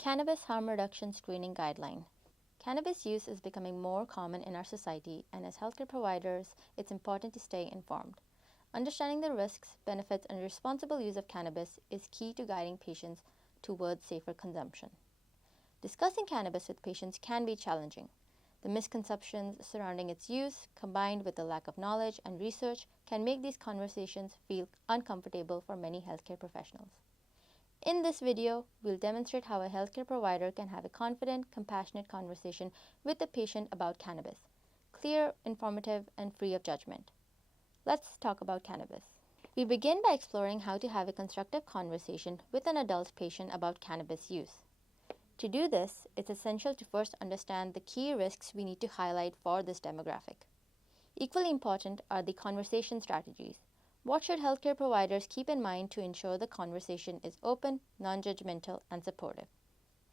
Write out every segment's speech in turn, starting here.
Cannabis Harm Reduction Screening Guideline. Cannabis use is becoming more common in our society, and as healthcare providers, it's important to stay informed. Understanding the risks, benefits, and responsible use of cannabis is key to guiding patients towards safer consumption. Discussing cannabis with patients can be challenging. The misconceptions surrounding its use, combined with the lack of knowledge and research, can make these conversations feel uncomfortable for many healthcare professionals. In this video, we'll demonstrate how a healthcare provider can have a confident, compassionate conversation with the patient about cannabis. Clear, informative, and free of judgment. Let's talk about cannabis. We begin by exploring how to have a constructive conversation with an adult patient about cannabis use. To do this, it's essential to first understand the key risks we need to highlight for this demographic. Equally important are the conversation strategies. What should healthcare providers keep in mind to ensure the conversation is open, non-judgmental, and supportive?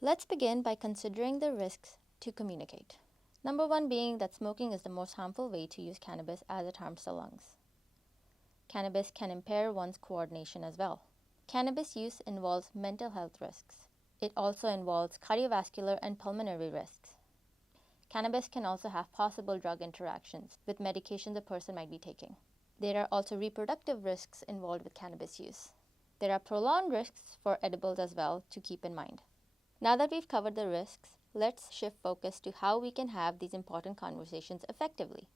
Let's begin by considering the risks to communicate. Number one being that smoking is the most harmful way to use cannabis as it harms the lungs. Cannabis can impair one's coordination as well. Cannabis use involves mental health risks. It also involves cardiovascular and pulmonary risks. Cannabis can also have possible drug interactions with medications a person might be taking. There are also reproductive risks involved with cannabis use. There are prolonged risks for edibles as well to keep in mind. Now that we've covered the risks, let's shift focus to how we can have these important conversations effectively.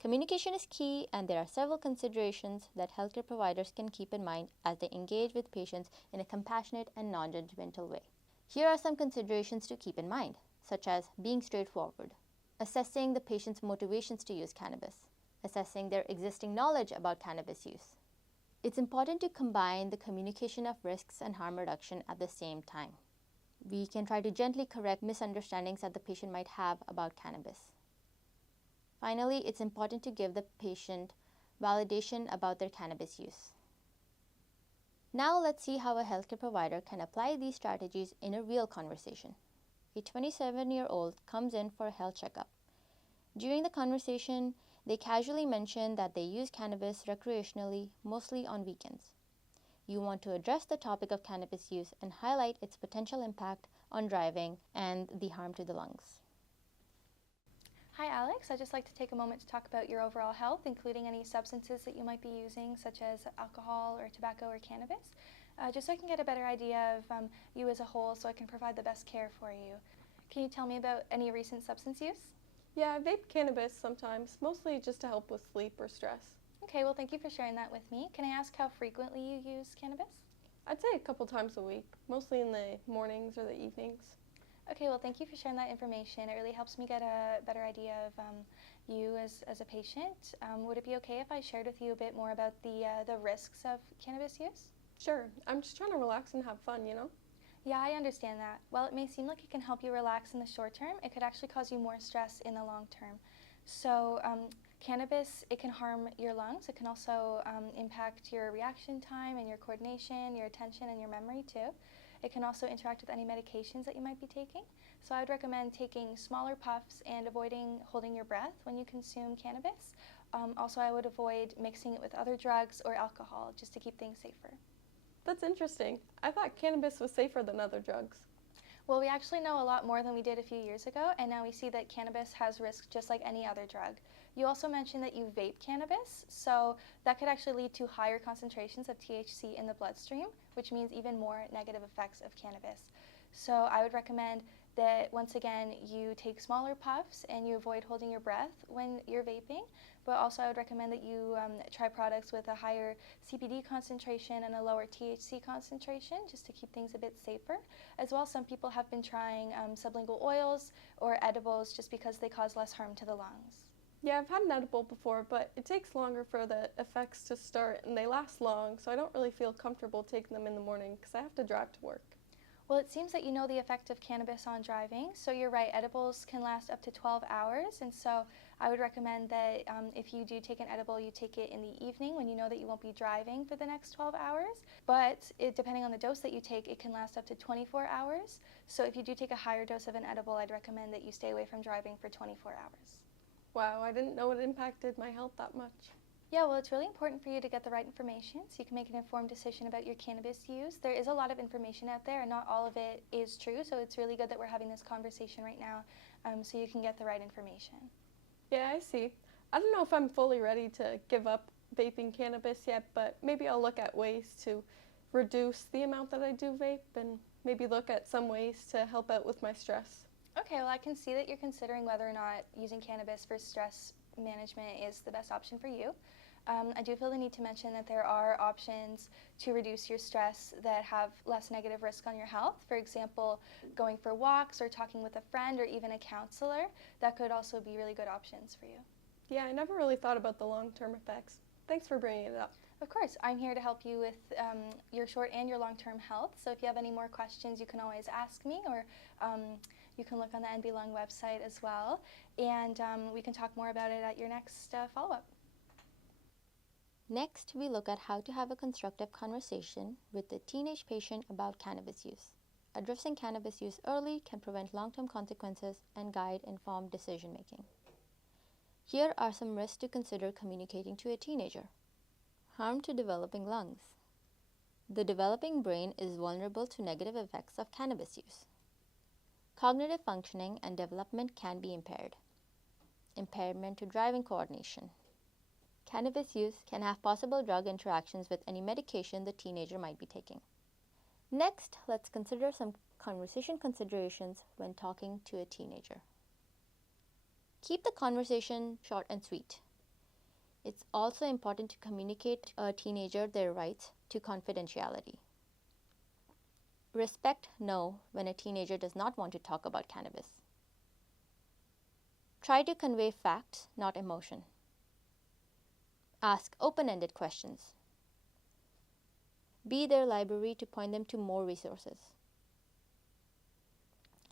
Communication is key, and there are several considerations that healthcare providers can keep in mind as they engage with patients in a compassionate and non-judgmental way. Here are some considerations to keep in mind, such as being straightforward, assessing the patient's motivations to use cannabis, assessing their existing knowledge about cannabis use. It's important to combine the communication of risks and harm reduction at the same time. We can try to gently correct misunderstandings that the patient might have about cannabis. Finally, it's important to give the patient validation about their cannabis use. Now let's see how a healthcare provider can apply these strategies in a real conversation. A 27-year-old comes in for a health checkup. During the conversation, they casually mention that they use cannabis recreationally, mostly on weekends. You want to address the topic of cannabis use and highlight its potential impact on driving and the harm to the lungs. Hi Alex, I'd just like to take a moment to talk about your overall health, including any substances that you might be using, such as alcohol or tobacco or cannabis, just so I can get a better idea of you as a whole so I can provide the best care for you. Can you tell me about any recent substance use? Yeah, I vape cannabis sometimes, mostly just to help with sleep or stress. Okay, well thank you for sharing that with me. Can I ask how frequently you use cannabis? I'd say a couple times a week, mostly in the mornings or the evenings. Okay, well thank you for sharing that information. It really helps me get a better idea of you as a patient. Would it be okay if I shared with you a bit more about the risks of cannabis use? Sure, I'm just trying to relax and have fun, you know? Yeah, I understand that. While it may seem like it can help you relax in the short term, it could actually cause you more stress in the long term. So cannabis, it can harm your lungs. It can also impact your reaction time and your coordination, your attention, and your memory too. It can also interact with any medications that you might be taking. So I would recommend taking smaller puffs and avoiding holding your breath when you consume cannabis. Also, I would avoid mixing it with other drugs or alcohol just to keep things safer. That's interesting. I thought cannabis was safer than other drugs. Well, we actually know a lot more than we did a few years ago, and now we see that cannabis has risks just like any other drug. You also mentioned that you vape cannabis, so that could actually lead to higher concentrations of THC in the bloodstream, which means even more negative effects of cannabis. So I would recommend that, once again, you take smaller puffs and you avoid holding your breath when you're vaping, but also I would recommend that you try products with a higher CBD concentration and a lower THC concentration just to keep things a bit safer. As well, some people have been trying sublingual oils or edibles just because they cause less harm to the lungs. Yeah, I've had an edible before, but it takes longer for the effects to start and they last long, so I don't really feel comfortable taking them in the morning because I have to drive to work. Well, it seems that you know the effect of cannabis on driving, so you're right, edibles can last up to 12 hours, and so I would recommend that if you do take an edible, you take it in the evening when you know that you won't be driving for the next 12 hours, but depending on the dose that you take, it can last up to 24 hours, so if you do take a higher dose of an edible, I'd recommend that you stay away from driving for 24 hours. Wow, I didn't know it impacted my health that much. Yeah, well, it's really important for you to get the right information so you can make an informed decision about your cannabis use. There is a lot of information out there, and not all of it is true, so it's really good that we're having this conversation right now so you can get the right information. Yeah, I see. I don't know if I'm fully ready to give up vaping cannabis yet, but maybe I'll look at ways to reduce the amount that I do vape and maybe look at some ways to help out with my stress. Okay, well, I can see that you're considering whether or not using cannabis for stress management is the best option for you. I do feel the need to mention that there are options to reduce your stress that have less negative risk on your health. For example, going for walks or talking with a friend or even a counselor. That could also be really good options for you. Yeah, I never really thought about the long-term effects. Thanks for bringing it up. Of course, I'm here to help you with your short and your long-term health. So if you have any more questions, you can always ask me, or you can look on the NB Lung website as well, and we can talk more about it at your next follow-up. Next, we look at how to have a constructive conversation with the teenage patient about cannabis use. Addressing cannabis use early can prevent long-term consequences and guide informed decision-making. Here are some risks to consider communicating to a teenager. Harm to developing lungs. The developing brain is vulnerable to negative effects of cannabis use. Cognitive functioning and development can be impaired. Impairment to driving coordination. Cannabis use can have possible drug interactions with any medication the teenager might be taking. Next, let's consider some conversation considerations when talking to a teenager. Keep the conversation short and sweet. It's also important to communicate to a teenager their rights to confidentiality. Respect no when a teenager does not want to talk about cannabis. Try to convey facts, not emotion. Ask open-ended questions. Be their library to point them to more resources.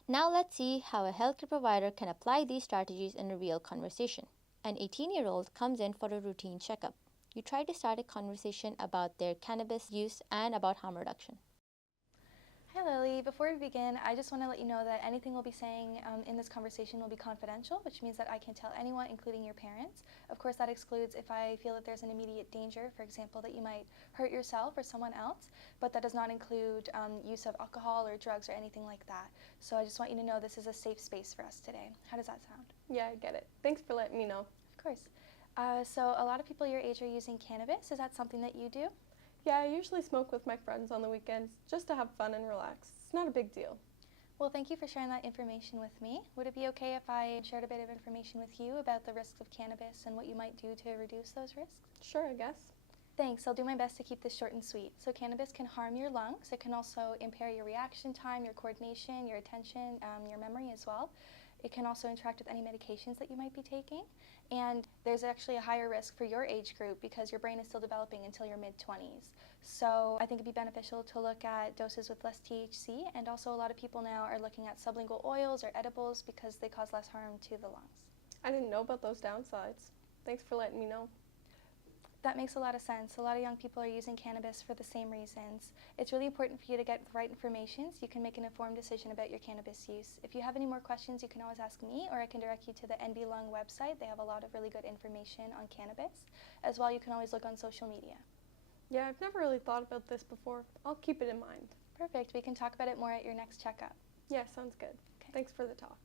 Now let's see how a healthcare provider can apply these strategies in a real conversation. An 18-year-old comes in for a routine checkup. You try to start a conversation about their cannabis use and about harm reduction. Hi Lily, before we begin, I just want to let you know that anything we'll be saying in this conversation will be confidential, which means that I can't tell anyone, including your parents. Of course, that excludes if I feel that there's an immediate danger, for example, that you might hurt yourself or someone else, but that does not include use of alcohol or drugs or anything like that. So I just want you to know this is a safe space for us today. How does that sound? Yeah, I get it. Thanks for letting me know. Of course. So a lot of people your age are using cannabis. Is that something that you do? Yeah, I usually smoke with my friends on the weekends just to have fun and relax. It's not a big deal. Well, thank you for sharing that information with me. Would it be okay if I shared a bit of information with you about the risks of cannabis and what you might do to reduce those risks? Sure, I guess. Thanks. I'll do my best to keep this short and sweet. So cannabis can harm your lungs. It can also impair your reaction time, your coordination, your attention, your memory as well. It can also interact with any medications that you might be taking. And there's actually a higher risk for your age group because your brain is still developing until your mid-20s. So I think it'd be beneficial to look at doses with less THC, and also a lot of people now are looking at sublingual oils or edibles because they cause less harm to the lungs. I didn't know about those downsides. Thanks for letting me know. That makes a lot of sense. A lot of young people are using cannabis for the same reasons. It's really important for you to get the right information so you can make an informed decision about your cannabis use. If you have any more questions, you can always ask me, or I can direct you to the NB Lung website. They have a lot of really good information on cannabis. As well, you can always look on social media. Yeah, I've never really thought about this before. I'll keep it in mind. Perfect. We can talk about it more at your next checkup. Yeah, sounds good. Okay. Thanks for the talk.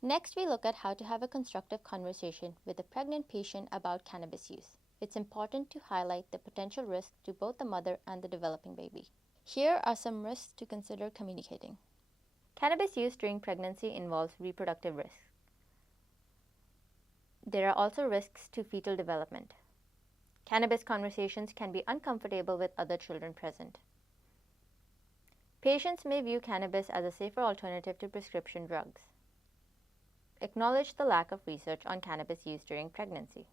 Next, we look at how to have a constructive conversation with a pregnant patient about cannabis use. It's important to highlight the potential risks to both the mother and the developing baby. Here are some risks to consider communicating. Cannabis use during pregnancy involves reproductive risks. There are also risks to fetal development. Cannabis conversations can be uncomfortable with other children present. Patients may view cannabis as a safer alternative to prescription drugs. Acknowledge the lack of research on cannabis use during pregnancy.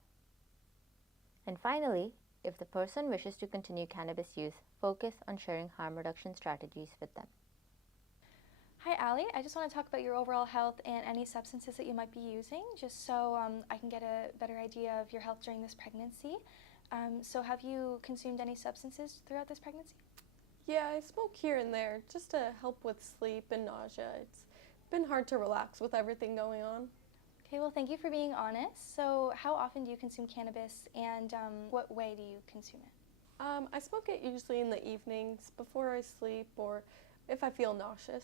And finally, if the person wishes to continue cannabis use, focus on sharing harm reduction strategies with them. Hi, Allie. I just want to talk about your overall health and any substances that you might be using, just so I can get a better idea of your health during this pregnancy. So have you consumed any substances throughout this pregnancy? Yeah, I smoke here and there just to help with sleep and nausea. It's been hard to relax with everything going on. Okay, well, thank you for being honest. So, how often do you consume cannabis, and what way do you consume it? I smoke it usually in the evenings before I sleep or if I feel nauseous.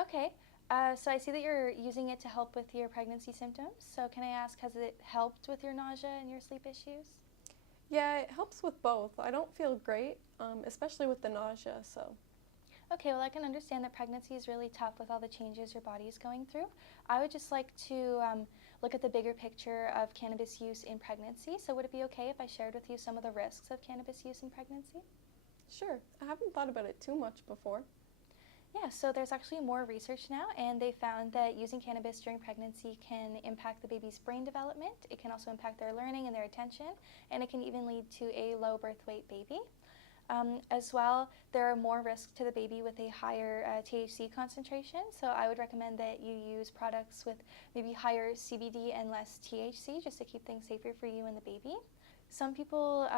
Okay, so I see that you're using it to help with your pregnancy symptoms. So, can I ask, has it helped with your nausea and your sleep issues? Yeah, it helps with both. I don't feel great, especially with the nausea, so. Okay, well, I can understand that pregnancy is really tough with all the changes your body is going through. I would just like to look at the bigger picture of cannabis use in pregnancy. So, would it be okay if I shared with you some of the risks of cannabis use in pregnancy? Sure, I haven't thought about it too much before. Yeah, so there's actually more research now, and they found that using cannabis during pregnancy can impact the baby's brain development. It can also impact their learning and their attention, and it can even lead to a low birth weight baby. As well, there are more risks to the baby with a higher THC concentration, so I would recommend that you use products with maybe higher CBD and less THC just to keep things safer for you and the baby. Some people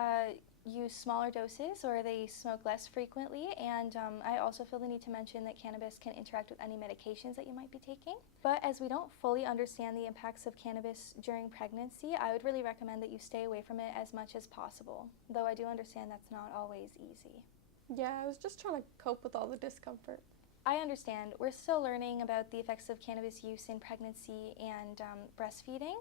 use smaller doses or they smoke less frequently, and I also feel the need to mention that cannabis can interact with any medications that you might be taking. But as we don't fully understand the impacts of cannabis during pregnancy, I would really recommend that you stay away from it as much as possible, though I do understand that's not always easy. Yeah, I was just trying to cope with all the discomfort. I understand. We're still learning about the effects of cannabis use in pregnancy and breastfeeding,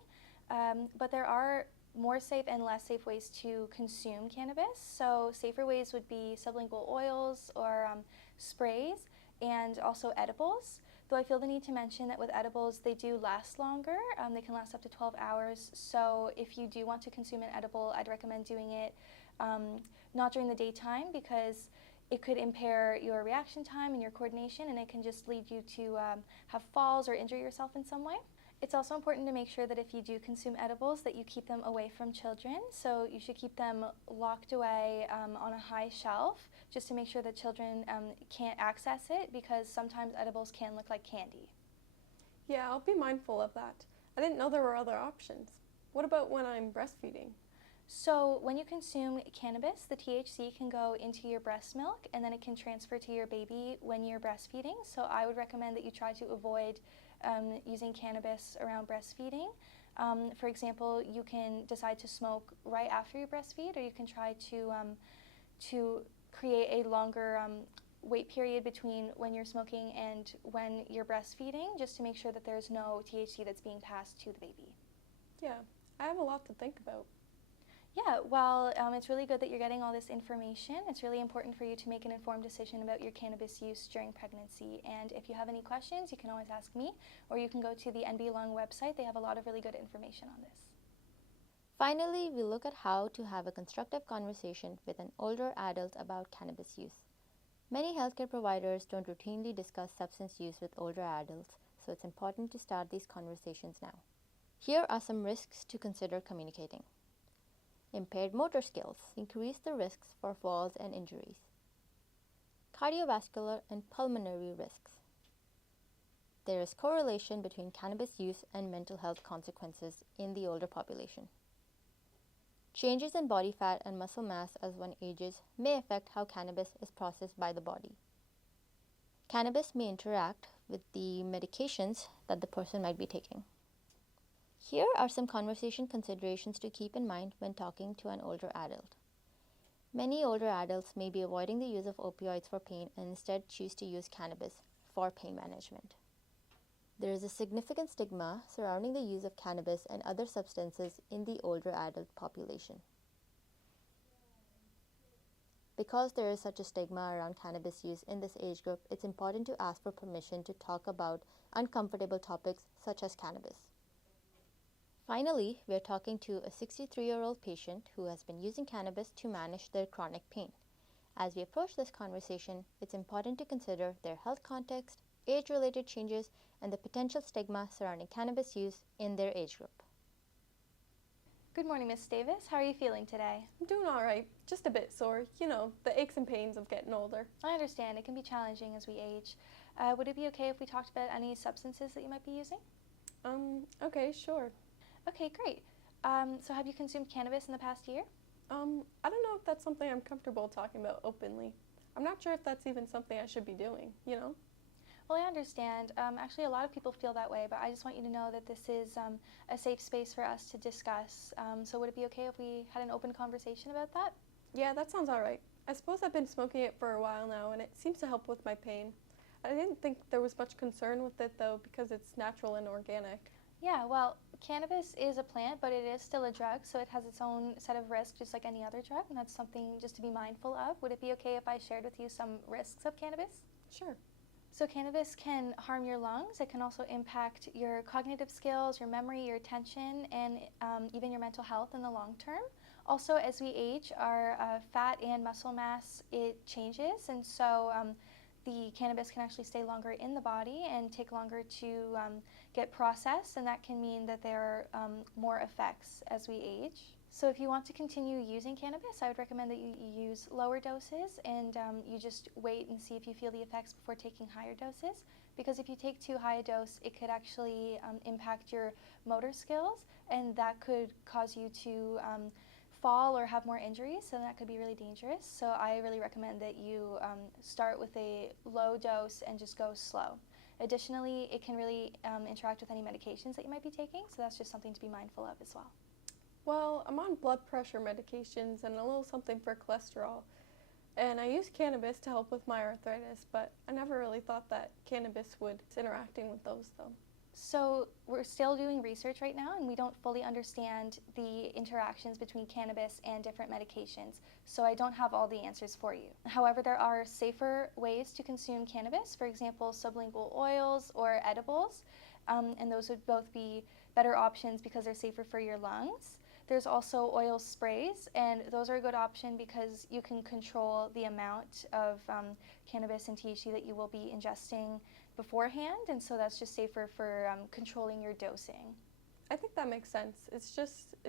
but there are more safe and less safe ways to consume cannabis. So safer ways would be sublingual oils or sprays and also edibles. Though I feel the need to mention that with edibles, they do last longer. They can last up to 12 hours. So if you do want to consume an edible, I'd recommend doing it not during the daytime because it could impair your reaction time and your coordination, and it can just lead you to have falls or injure yourself in some way. It's also important to make sure that if you do consume edibles that you keep them away from children. So you should keep them locked away on a high shelf just to make sure that children can't access it because sometimes edibles can look like candy. Yeah, I'll be mindful of that. I didn't know there were other options. What about when I'm breastfeeding? So when you consume cannabis, the THC can go into your breast milk and then it can transfer to your baby when you're breastfeeding. So I would recommend that you try to avoid using cannabis around breastfeeding. For example, you can decide to smoke right after you breastfeed, or you can try to create a longer wait period between when you're smoking and when you're breastfeeding, just to make sure that there's no THC that's being passed to the baby. Yeah, I have a lot to think about. Yeah, well, it's really good that you're getting all this information. It's really important for you to make an informed decision about your cannabis use during pregnancy. And if you have any questions, you can always ask me, or you can go to the NB Lung website. They have a lot of really good information on this. Finally, we look at how to have a constructive conversation with an older adult about cannabis use. Many healthcare providers don't routinely discuss substance use with older adults, so it's important to start these conversations now. Here are some risks to consider communicating. Impaired motor skills increase the risks for falls and injuries. Cardiovascular and pulmonary risks. There is correlation between cannabis use and mental health consequences in the older population. Changes in body fat and muscle mass as one ages may affect how cannabis is processed by the body. Cannabis may interact with the medications that the person might be taking. Here are some conversation considerations to keep in mind when talking to an older adult. Many older adults may be avoiding the use of opioids for pain and instead choose to use cannabis for pain management. There is a significant stigma surrounding the use of cannabis and other substances in the older adult population. Because there is such a stigma around cannabis use in this age group, it's important to ask for permission to talk about uncomfortable topics such as cannabis. Finally, we are talking to a 63-year-old patient who has been using cannabis to manage their chronic pain. As we approach this conversation, it's important to consider their health context, age-related changes, and the potential stigma surrounding cannabis use in their age group. Good morning, Miss Davis. How are you feeling today? I'm doing all right, just a bit sore. You know, the aches and pains of getting older. I understand. It can be challenging as we age. Would it be okay if we talked about any substances that you might be using? Okay, sure. Okay, great. So have you consumed cannabis in the past year? I don't know if that's something I'm comfortable talking about openly. I'm not sure if that's even something I should be doing, you know? Well, I understand. Actually, a lot of people feel that way, but I just want you to know that this is a safe space for us to discuss. So, would it be okay if we had an open conversation about that? Yeah, that sounds all right. I suppose I've been smoking it for a while now, and it seems to help with my pain. I didn't think there was much concern with it, though, because it's natural and organic. Yeah, well, cannabis is a plant, but it is still a drug, so it has its own set of risks just like any other drug, and that's something just to be mindful of. Would it be okay if I shared with you some risks of cannabis? Sure. So, cannabis can harm your lungs. It can also impact your cognitive skills, your memory, your attention, and even your mental health in the long term. Also, as we age, our fat and muscle mass it changes, and so the cannabis can actually stay longer in the body and take longer to get processed, and that can mean that there are more effects as we age. So if you want to continue using cannabis, I would recommend that you use lower doses and you just wait and see if you feel the effects before taking higher doses. Because if you take too high a dose, it could actually impact your motor skills, and that could cause you to fall or have more injuries, so that could be really dangerous. So I really recommend that you start with a low dose and just go slow. Additionally, it can really interact with any medications that you might be taking, so that's just something to be mindful of as well. Well, I'm on blood pressure medications and a little something for cholesterol. And I use cannabis to help with my arthritis, but I never really thought that cannabis would interacting with those, though. So we're still doing research right now, and we don't fully understand the interactions between cannabis and different medications. So I don't have all the answers for you. However, there are safer ways to consume cannabis, for example, sublingual oils or edibles, and those would both be better options because they're safer for your lungs. There's also oil sprays, and those are a good option because you can control the amount of cannabis and THC that you will be ingesting beforehand, and so that's just safer for controlling your dosing. I think that makes sense. It's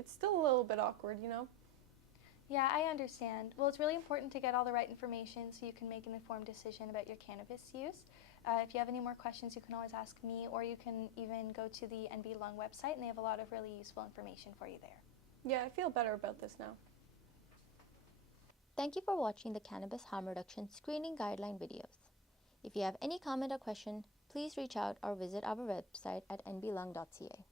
still a little bit awkward, you know? Yeah, I understand. Well, it's really important to get all the right information so you can make an informed decision about your cannabis use. If you have any more questions, you can always ask me, or you can even go to the NB Lung website, and they have a lot of really useful information for you there. Yeah, I feel better about this now. Thank you for watching the Cannabis Harm Reduction Screening Guideline videos. If you have any comment or question, please reach out or visit our website at nblung.ca.